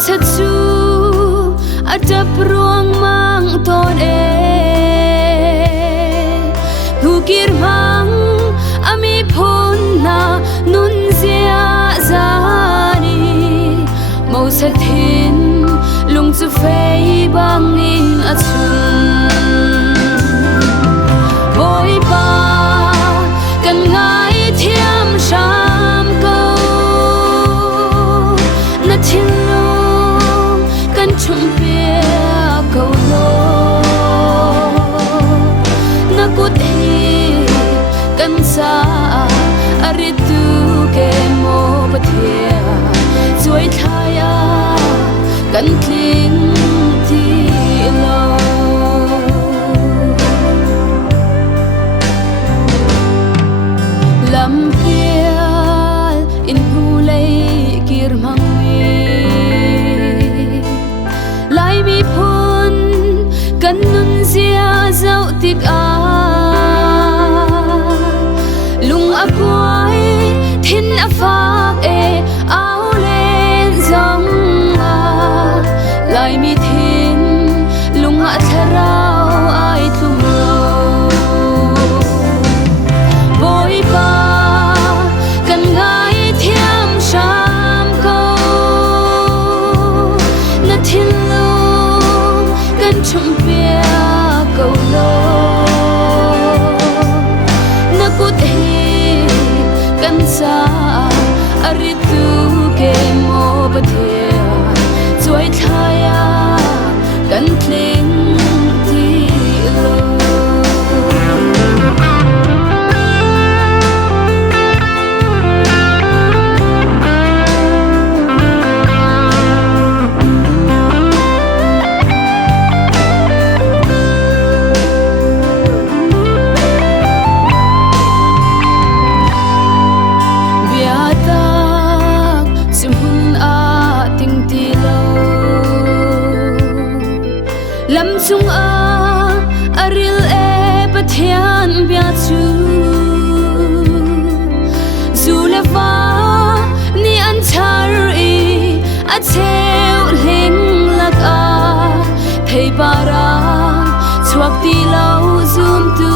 sa chu atap ruang mang ton hukir mang ami phun na nun zia zani mau sa thin lung chu fei bang in achun boy pa kan ngai thiam sham ko na thin lung kan chum pia ko lo na kut hi kan sa aritu ke mo pathia chuai thaya kan tling ti lo lam pial in hu lei kir mang lai mi phun kan nun zia zau tik a lung a kwai thin a fak ao len zong a lai mi thin lung a tharau ai tlum lo boy pa kan ngai thiam sham ko na thin lung kan chum pia ko lo na kut hi kan sa aritu ke mo pathia chuai thaya kan tling ti lo lam chung a aril pathian bia chu zuleva ni an char a cheu ling lak a thei para chuak ti lo zum tu